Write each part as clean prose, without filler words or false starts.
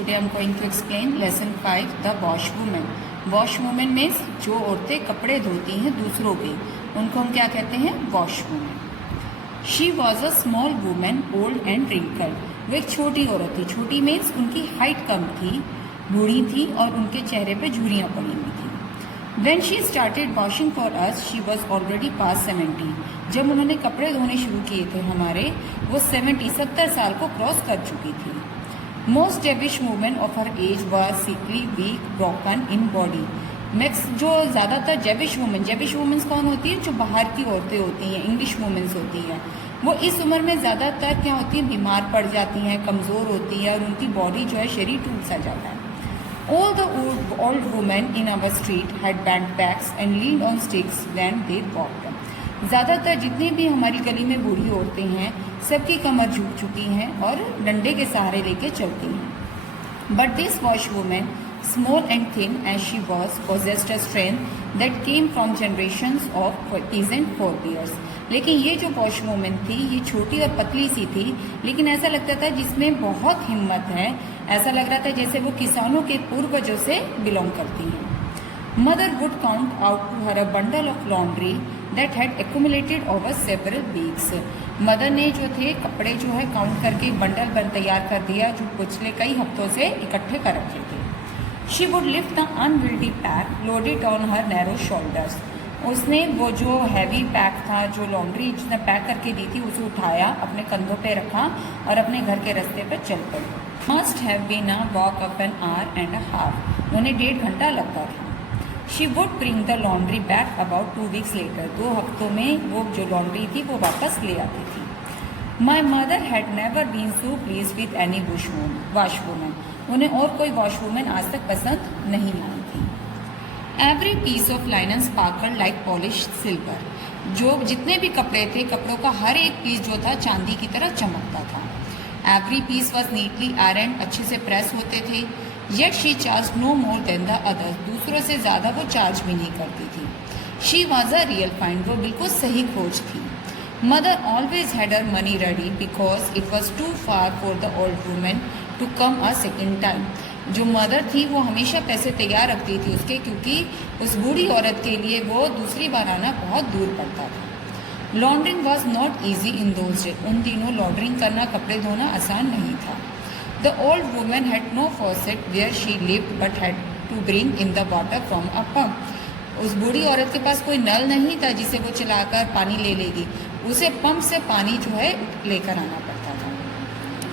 today I'm going to explain lesson 5 the wash woman. Wash woman means जो औरतें कपड़े धोती हैं दूसरों के, उनको हम क्या कहते हैं? wash woman. She was a small woman, old and wrinkled. वो एक छोटी औरत थी. छोटी मीन्स उनकी हाइट कम थी, बूढ़ी थी और उनके चेहरे पे झुर्रियाँ पड़ी हुई थी. When she started washing for us, she was already past 70. जब उन्होंने कपड़े धोने शुरू किए थे हमारे, वो 70 साल को क्रॉस कर चुकी थी. Most Jewish women of her age were sickly, weak, broken in body. Max जो ज़्यादातर जेविश वुमेन्स कौन होती है? जो बाहर की औरतें होती हैं, इंग्लिश वुमेन्स होती हैं. वो इस उम्र में ज़्यादातर क्या होती हैं? बीमार पड़ जाती हैं, कमज़ोर होती हैं और उनकी बॉडी जो है शरीर टूट सा जाता है. All the old women in our street had bent backs and leaned on sticks when they walked. ज़्यादातर जितनी भी हमारी गली में बूढ़ी औरतें हैं, सबकी कमर झुक चुकी हैं और डंडे के सहारे लेके चलती हैं. But this wash woman, small and thin as she was, possessed a strength that came from generations of peasant forebears. लेकिन ये जो वॉश वूमेन थी, ये छोटी और पतली सी थी, लेकिन ऐसा लगता था जिसमें बहुत हिम्मत है. ऐसा लग रहा था जैसे वो किसानों के पूर्वजों से बिलोंग करती हैं. Mother would count out to her a bundle of laundry that had accumulated over several weeks. Mother ने जो थे कपड़े जो है काउंट करके बंडल तैयार कर दिया जो पिछले कई हफ्तों से इकट्ठे कर रखे थे. She would lift the unwieldy pack loaded on her narrow shoulders. उसने वो जो हैवी पैक था, जो लॉन्ड्री जिसने पैक करके दी थी, उसे उठाया, अपने कंधों पे रखा और अपने घर के रास्ते पर चल पड़ी. Must have been a walk of an hour and a half. उन्हें 1.5 घंटा लगता था. She would bring the laundry back about 2 weeks later. 2 हफ्तों में वो जो लॉन्ड्री थी वो वापस ले आती थी. My mother had never been so pleased with any wash women. उन्हें और कोई वॉश वूमेन आज तक पसंद नहीं आई थी. Every piece of linen sparkle like polish silver. जो जितने भी कपड़े थे, कपड़ों का हर एक पीस जो था चांदी की तरह चमकता था. Every piece was neatly iron, अच्छे से प्रेस होते थे. Yet she charge no more than the others. दूसरों से ज़्यादा वो चार्ज भी नहीं करती थी. She was a real find. वो बिल्कुल सही खोज थी. Mother always had her money ready because it was too far for the old women to come a second time. जो मदर थी वो हमेशा पैसे तैयार रखती थी उसके, क्योंकि उस बूढ़ी औरत के लिए वो दूसरी बार आना बहुत दूर पड़ता था. Laundering was not easy in those days. उन दिनों लॉन्ड्रिंग करना, कपड़े धोना आसान नहीं था. The old women had no faucet where she lived but had to bring in the water from a pump. उस बूढ़ी औरत के पास कोई नल नहीं था जिसे वो चलाकर पानी ले लेगी. उसे पंप से पानी जो है लेकर आना पड़ता था.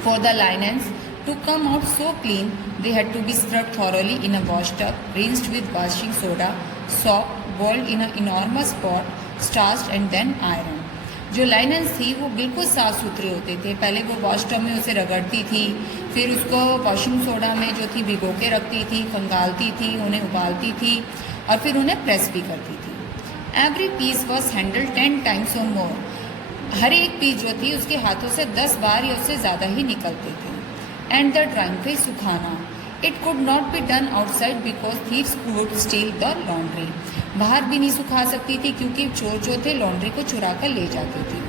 For the linens to come out so clean, they had to be scrubbed thoroughly in a washtub, rinsed with washing soda, soaked, boiled in an enormous pot, starched and then ironed. जो लाइनन्स थी वो बिल्कुल साफ़ सुथरे होते थे. पहले वो वॉशटब में उसे रगड़ती थी, फिर उसको वॉशिंग सोडा में जो थी भिगो के रखती थी, खंगालती थी, उन्हें उबालती थी और फिर उन्हें प्रेस भी करती थी. Every piece was handled 10 times or more. हर एक पीस जो थी उसके हाथों से 10 बार या उससे ज़्यादा ही निकलते थे. एंड द ड्राइंग पे सुखाना. It could not be done outside because thieves could steel the laundry. बाहर भी नहीं सुखा सकती थी क्योंकि चोर जो थे लॉन्ड्री को चुरा कर ले जाते थे.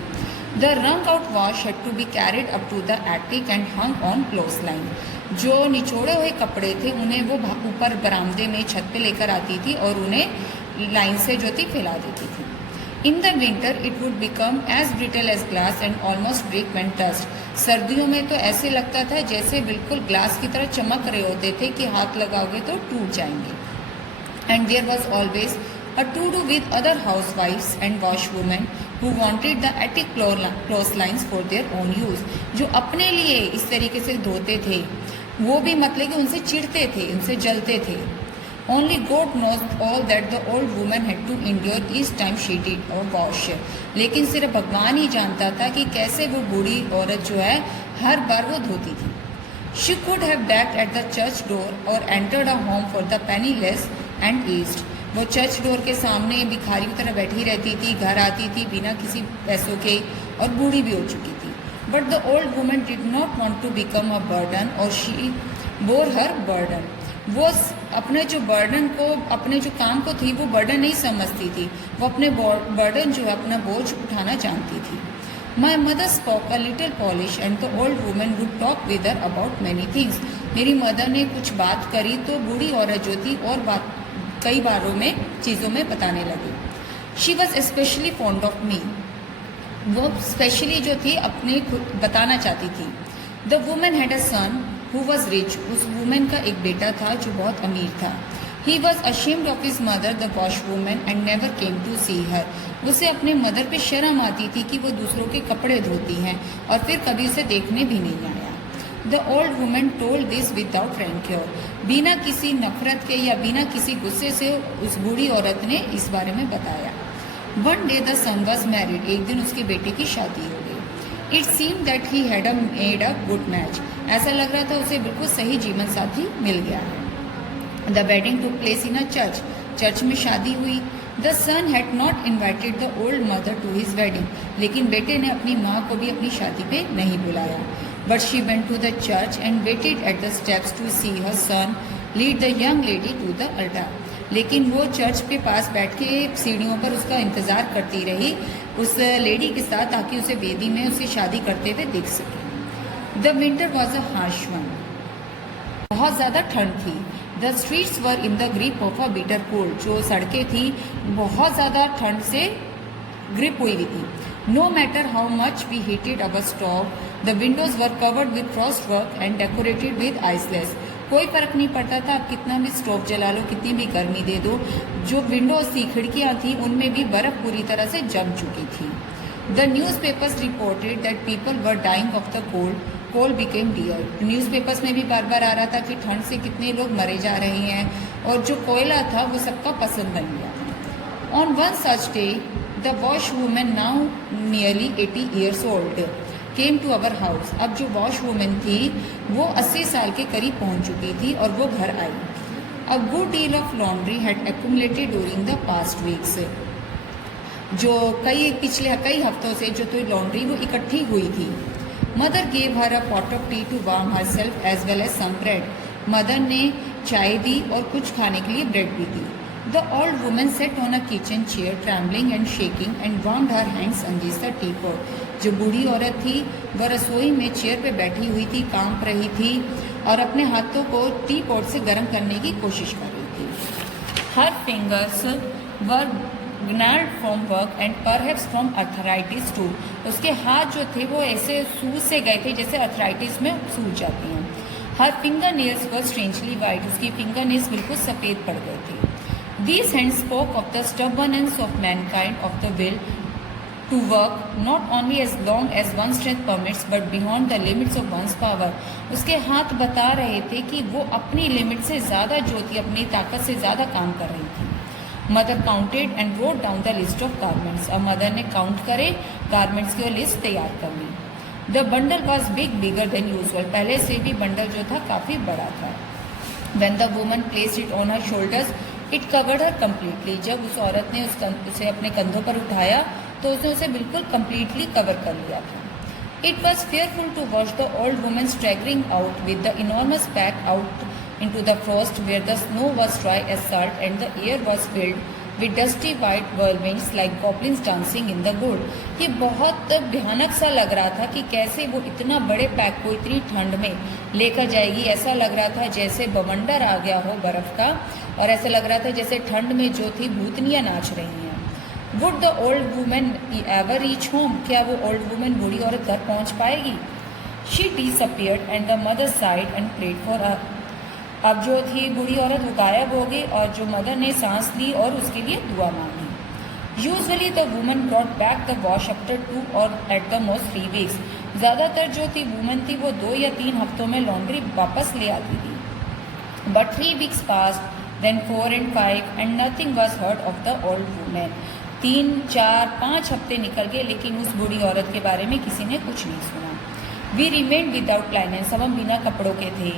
The wrung out wash had to be carried up to the attic and hung on clothes line. जो निचोड़े हुए कपड़े थे उन्हें वो ऊपर बरामदे में छत पे लेकर आती थी और उन्हें लाइन से जो थी फैला देती थी. In the winter, it would become as brittle as glass and almost break when touched. सर्दियों में तो ऐसे लगता था जैसे बिल्कुल ग्लास की तरह चमक रहे होते थे कि हाथ लगाओगे तो टूट जाएंगे. And there was always a to-do with other housewives and washwomen who wanted the attic clotheslines for their own use. जो अपने लिए इस तरीके से धोते थे, वो भी मतलब कि उनसे चिढ़ते थे, उनसे जलते थे. Only God knows all that the old woman had to endure each time she did or wash. लेकिन सिर्फ भगवान ही जानता था कि कैसे वो बूढ़ी औरत जो है हर बार वो धोती थी. She could have begged at the church door or entered a home for the penniless and aged. वो चर्च डोर के सामने भिखारी की तरह बैठी रहती थी, घर आती थी बिना किसी पैसों के और बूढ़ी भी हो चुकी थी. But the old woman did not want to become a burden or she bore her burden. वो अपने जो बर्डन को, अपने जो काम को थी वो बर्डन नहीं समझती थी. वो अपने बर्डन जो है अपना बोझ उठाना जानती थी. My mother spoke a little Polish and the old woman would talk with her about many things. मेरी मदर ने कुछ बात करी तो बूढ़ी औरत जो थी और बात कई बारों में चीज़ों में बताने लगी। She was specially fond of me, वो स्पेशली जो थी अपने खुद बताना चाहती थी। The woman had a son who was rich, उस वुमेन का एक बेटा था जो बहुत अमीर था। He was ashamed of his mother the wash woman and never came to see her, उसे अपने मदर पे शर्म आती थी कि वो दूसरों के कपड़े धोती हैं और फिर कभी उसे देखने भी नहीं आया। The old woman told this without rancour, बिना किसी नफरत के या बिना किसी गुस्से से उस बूढ़ी औरत ने इस बारे में बताया। One day the son was married, एक दिन उसके बेटे की शादी हो गई। It seem that he had made a good match, ऐसा लग रहा था उसे बिल्कुल सही जीवन साथी मिल गया है। The wedding took place in a church, church में शादी हुई। The son had not invited the old mother to his wedding, लेकिन बेटे ने अपनी माँ को भी अपनी शादी पे नहीं बुलाया। But she went to the church and waited at the steps to see her son lead the young lady to the altar, लेकिन वो चर्च के पास बैठ के सीढ़ियों पर उसका इंतज़ार करती रही उस लेडी के साथ, ताकि उसे वेदी में उसकी शादी करते हुए देख सके। The winter was a harsh one, बहुत ज़्यादा ठंड थी। The streets were in the grip of a bitter cold, जो सड़कें थी बहुत ज़्यादा ठंड से ग्रिप हुई थी। No matter how much we heated our stove, the windows were covered with frostwork and decorated with icicles, कोई फर्क नहीं पड़ता था आप कितना भी स्टोव जला लो, कितनी भी गर्मी दे दो, जो विंडोज थी, खिड़कियाँ थी, उनमें भी बर्फ़ पूरी तरह से जम चुकी थी। The newspapers reported that people were dying of the cold, coal became dear, newspapers में भी बार बार आ रहा था कि ठंड से कितने लोग मरे जा रहे हैं, और जो कोयला था वो सबका पसंद बन गया। On one such day the wash women, now nearly 80 years old, came to our house, अब जो वॉश वुमेन थी वो 80 साल के करीब पहुंच चुकी थी और वो घर आई। A good deal of laundry had accumulated during the past weeks, जो पिछले कई हफ्तों से जो तो लॉन्ड्री वो इकट्ठी हुई थी। Mother gave her a pot of tea to warm herself as well as some bread, mother ने चाय दी और कुछ खाने के लिए ब्रेड भी दी। The old woman set on a kitchen chair trembling and shaking and warmed her hands against the teapot, जो बूढ़ी औरत थी वह रसोई में चेयर पे बैठी हुई थी, कांप रही थी और अपने हाथों को टी पॉट से गर्म करने की कोशिश कर रही थी। Her fingers were gnarled from work and perhaps from arthritis too, उसके हाथ जो थे वो ऐसे सूज से गए थे जैसे अर्थराइटिस में सूज जाती हैं। हर फिंगर नेल्स वर स्ट्रेंजली वाइट, उसकी फिंगर नेल्स बिल्कुल सफ़ेद पड़ गए थे। These hands spoke of the stubbornness of mankind, of the will to work not only as long as one's strength permits but beyond the limits of one's power, उसके हाथ बता रहे थे कि वो अपनी लिमिट से ज़्यादा जो थी, अपनी ताकत से ज़्यादा काम कर रही थी। Mother counted and wrote down the list of garments, अब मदर ने काउंट करे गारमेंट्स की लिस्ट तैयार कर ली। The bundle was bigger than usual, पहले से भी बंडल जो था काफ़ी बड़ा था। When the woman placed it on her shoulders, it covered her completely, जब उस औरत ने उसे अपने कंधों पर उठाया तो उसने उसे बिल्कुल completely कवर कर लिया था। It was fearful to watch the old woman staggering out with the enormous pack out into the frost where the snow was dry as salt and the air was filled with dusty white whirlwinds like goblins dancing in the gold। ये बहुत भयानक सा लग रहा था कि कैसे वो इतना बड़े पैक को इतनी ठंड में लेकर जाएगी, ऐसा लग रहा था जैसे बवंडर आ गया हो बर्फ़ का, और ऐसा लग रहा था जैसे ठंड में जो थी भूतनियाँ नाच रही हैं। Would the old women ever reach home, क्या वो ओल्ड वुमेन बूढ़ी औरत घर पहुँच पाएगी? She disappeared and the mother sighed and prayed for her, अब जो थी बूढ़ी औरत वो गायब हो गई और जो मदर ने सांस ली और उसके लिए दुआ मांगी। Usually the woman brought back the wash after 2 और एट द मोस्ट 3 weeks, ज़्यादातर जो थी वुमन थी वो 2 या 3 हफ्तों में लॉन्ड्री वापस ले आती थी। But 3 weeks passed, then 4 and 5 and nothing was heard of the old woman। 3, 4, 5 हफ्ते निकल गए लेकिन उस बूढ़ी औरत के बारे में किसी ने कुछ नहीं सुना। वी रिमेन विदाउट लाइनेंस, अब हम बिना कपड़ों के थे।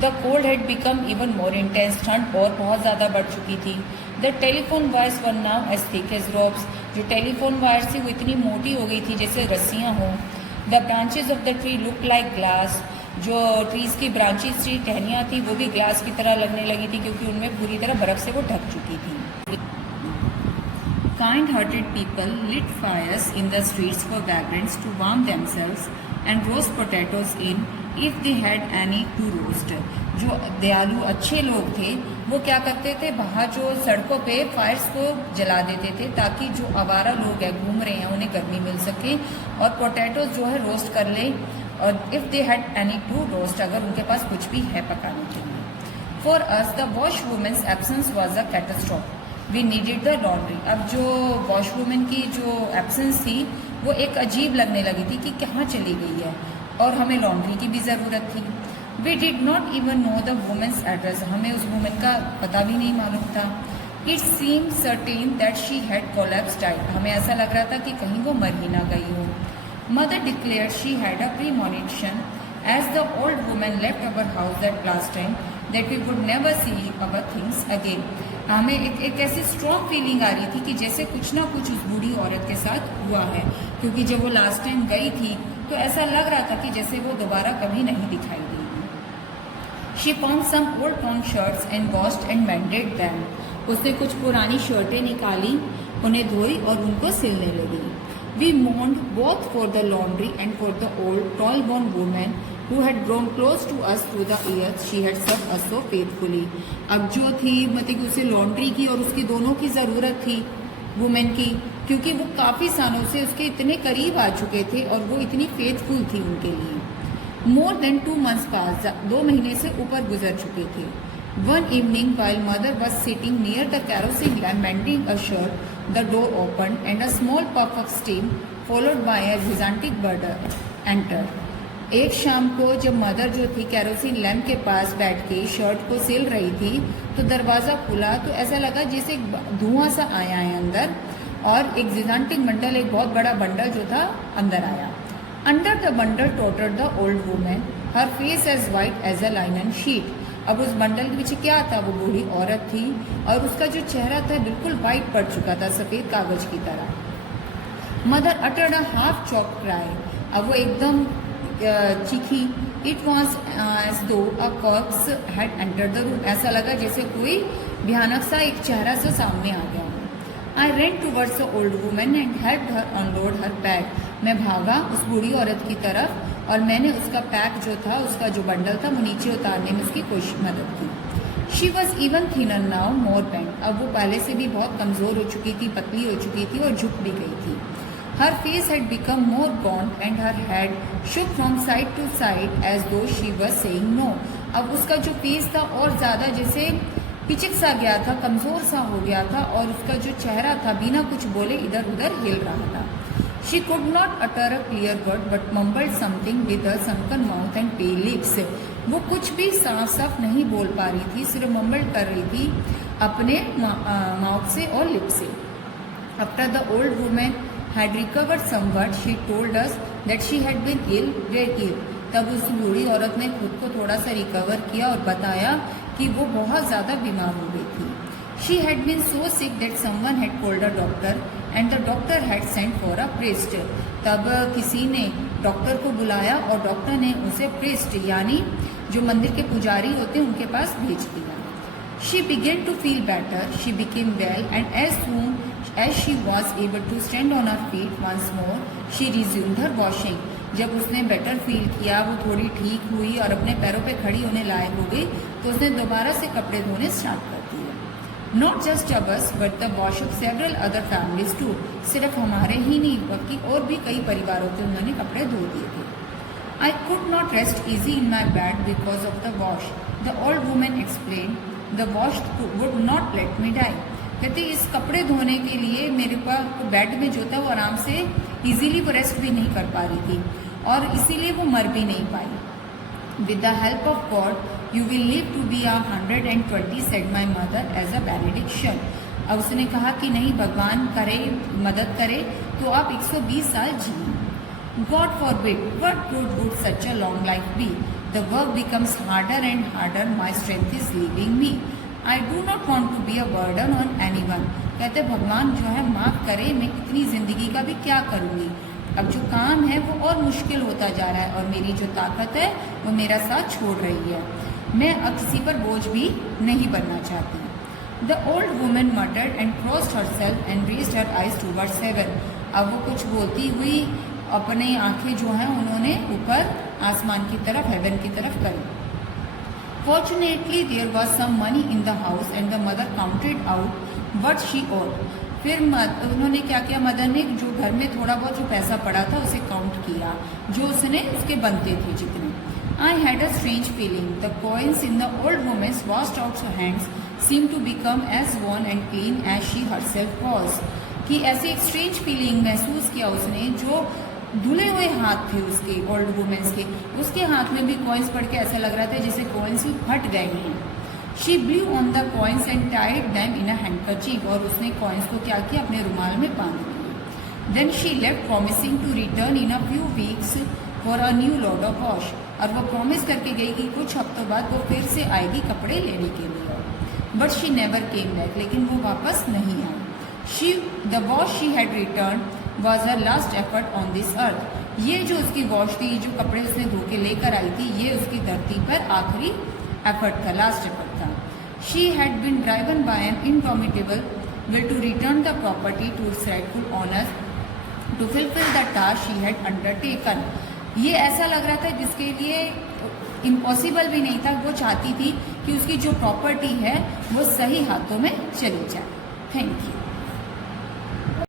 The cold had become even more intense, ठंड और बहुत ज़्यादा बढ़ चुकी थी। The telephone wires were now as thick as ropes, जो टेलीफोन वायर्स थी वो इतनी मोटी हो गई थी जैसे रस्सियाँ हों। The branches of the tree look like glass, जो ट्रीज़ की ब्रांचेज थी, टहनियाँ थी, वो भी ग्लास की तरह लगने लगी थी क्योंकि उनमें पूरी तरह बर्फ़ से वो ढक चुकी थी। Kind-hearted people lit fires in the streets for vagrants to warm themselves and roast potatoes in if they had any to roast, जो दयालु अच्छे लोग थे वो क्या करते थे, बाहर जो सड़कों पे फायर्स को जला देते थे ताकि जो आवारा लोग हैं घूम रहे हैं उन्हें गर्मी मिल सके और पोटैटोज जो है रोस्ट कर ले। और if they had any to roast, अगर उनके पास कुछ भी है पकाने के लिए। For us the wash women's absence was a catastrophe, we needed the laundry. अब जो वॉश वुमेन की जो एब्सेंस थी वो एक अजीब लगने लगी थी कि कहाँ चली गई है, और हमें लॉन्ड्री की भी ज़रूरत थी। We did not even know the women's address, हमें उस वुमेन का पता भी नहीं मालूम था। It seem certain that she had collapsed died, हमें ऐसा लग रहा था कि कहीं वो मर ही ना गई हो। Mother declared she had a premonition as the old women left our house that last time that we would never see our things again. हमें एक ऐसी स्ट्रॉन्ग फीलिंग आ रही थी कि जैसे कुछ ना कुछ उस बूढ़ी औरत के साथ हुआ है, क्योंकि जब वो लास्ट टाइम गई थी तो ऐसा लग रहा था कि जैसे वो दोबारा कभी नहीं दिखाई देगी। She found some old torn shirts and washed and mended them. उसने कुछ पुरानी शर्टें निकाली, उन्हें धोई और उनको सिलने लगी। We mourned both for the laundry and for the old tall-born woman who had grown close to us through the years she had served us so faithfully. अब जो थी मतलब कि उसे लॉन्ड्री की और उसकी दोनों की ज़रूरत थी वुमेन की, क्योंकि वो काफ़ी सालों से उसके इतने करीब आ चुके थे और वो इतनी फेथफुल थी उनके लिए। मोर देन 2 months पास, 2 महीने से ऊपर गुजर चुके थे। One evening while mother was sitting near the kerosene lamp mending a shirt, the door opened and a small puff of steam followed by a gigantic bird entered. एक शाम को जब मदर जो थी कैरोसिन लैम्प के पास बैठ के shirt को सिल रही थी तो दरवाज़ा खुला तो ऐसा लगा जैसे धुआं सा आया है अंदर, और एक जिगांटिक बंडल, एक बहुत बड़ा बंडल जो था अंदर आया। Under the bundle tottered the old woman, her face as white as a linen sheet. अब उस बंडल के पीछे क्या था, वो बूढ़ी औरत थी और उसका जो चेहरा था बिल्कुल वाइट पड़ चुका था, सफ़ेद कागज की तरह। Mother uttered a half choked cry, अब वो एकदम चीखी। It was as though a corpse had entered the room, ऐसा लगा जैसे कोई भयानक सा एक चेहरा सा सामने आ गया। आई ran towards the old woman and helped her unload her pack. मैं भागा उस बूढ़ी औरत की तरफ और मैंने उसका पैक जो था, उसका जो बंडल था वो नीचे उतारने में उसकी कोशिश मदद की। She was even thinner now, more pained, अब वो पहले से भी बहुत कमज़ोर हो चुकी थी, पतली हो चुकी थी और झुक भी गई थी। Her face had become more gaunt and her head shook from side to side as though she was saying no. अब उसका जो फेस था और ज़्यादा जैसे पिचक सा गया था, कमज़ोर सा हो गया था, और उसका जो चेहरा था बिना कुछ बोले इधर उधर हिल रहा था। She could not utter a clear word but mumbled something with a sunken mouth and pale lips. वो कुछ भी साफ साफ नहीं बोल पा रही थी, सिर्फ मम्बल कर रही थी अपने माउथ से और लिप से। After the old women had recovered somewhat she told us that she had been ill, very ill. तब उस बूढ़ी औरत ने खुद को थोड़ा सा रिकवर किया और बताया कि वो बहुत ज़्यादा बीमार हो गई थी। She had been so sick that someone had called a doctor and the doctor had sent for a priest. तब किसी ने डॉक्टर को बुलाया और डॉक्टर ने उसे प्रीस्ट यानी जो मंदिर के पुजारी होते हैं उनके पास भेज दिया। She began to feel better, she became well and as soon as she was able to stand on her feet once more she resumed her washing. जब उसने बेटर फील किया, वो थोड़ी ठीक हुई और अपने पैरों पे खड़ी होने लायक हो गई, तो उसने दोबारा से कपड़े धोने स्टार्ट कर दिए। Not just ours but the wash of several other families too, सिर्फ हमारे ही नहीं बल्कि और भी कई परिवारों के उन्होंने कपड़े धो दिए थे। I could not rest easy in my bed because of the wash, the old women explain, the wash would not let me die. कहते इस कपड़े धोने के लिए मेरे पास बेड में जो था वो आराम से इजीली वो रेस्ट भी नहीं कर पा रही थी और इसीलिए वो मर भी नहीं पाई। With the help of God you will live to be 120 said my mother as a benediction. अब उसने कहा कि नहीं, भगवान करे, मदद करे तो आप 120 साल जिए। God forbid, what would such a long life be, the work becomes harder and harder, my strength is leaving me, I do not want to be a burden on anyone. कहते भगवान जो है माफ़ करे, मैं इतनी ज़िंदगी का भी क्या करूँगी, अब जो काम है वो और मुश्किल होता जा रहा है और मेरी जो ताकत है वो मेरा साथ छोड़ रही है, मैं अब किसी पर बोझ भी नहीं बनना चाहती। The old women muttered and crossed herself and raised her eyes towards heaven. अब वो कुछ बोलती हुई अपने आंखें जो हैं उन्होंने ऊपर आसमान की तरफ, हेवन की तरफ करी। Fortunately, there was some money in the house and the mother counted out what she owed. फिर उन्होंने क्या किया, मदर ने जो घर में थोड़ा बहुत जो पैसा पड़ा था उसे काउंट किया, जो उसने उसके बनते थे जितने। I had a strange feeling. The coins in the old woman's washed out hands seemed to become as worn and clean as she herself was. कि ऐसी एक स्ट्रेंज फीलिंग महसूस किया उसने, जो धुले हुए हाथ थे उसके, ओल्ड वुमेन्स के, उसके हाथ में भी कॉइन्स पड़ के ऐसा लग रहा था जैसे कॉइन्स भी फट गए हैं। She blew on the coins and tied them in a handkerchief, और उसने कॉइन्स को क्या किया, अपने रुमाल में बांध दिया। Then she left promising to return in a few weeks for a new lot of wash, और वो प्रॉमिस करके गई कि कुछ हफ्तों बाद वो फिर से आएगी कपड़े लेने के लिए। But she never came back, लेकिन वो वापस नहीं आई। The wash she had return was her last effort on this earth, ये जो उसकी वॉश थी, जो कपड़े उसने धो के लेकर आई थी, ये उसकी धरती पर आखिरी एफर्ट था, लास्ट एफर्ट था। She had been driven by an indomitable will to return the property to its rightful owner to fulfil the task she had undertaken. ये ऐसा लग रहा था जिसके लिए इम्पॉसिबल भी नहीं था, वो चाहती थी कि उसकी जो प्रॉपर्टी है वो सही हाथों में चली जाए। Thank you.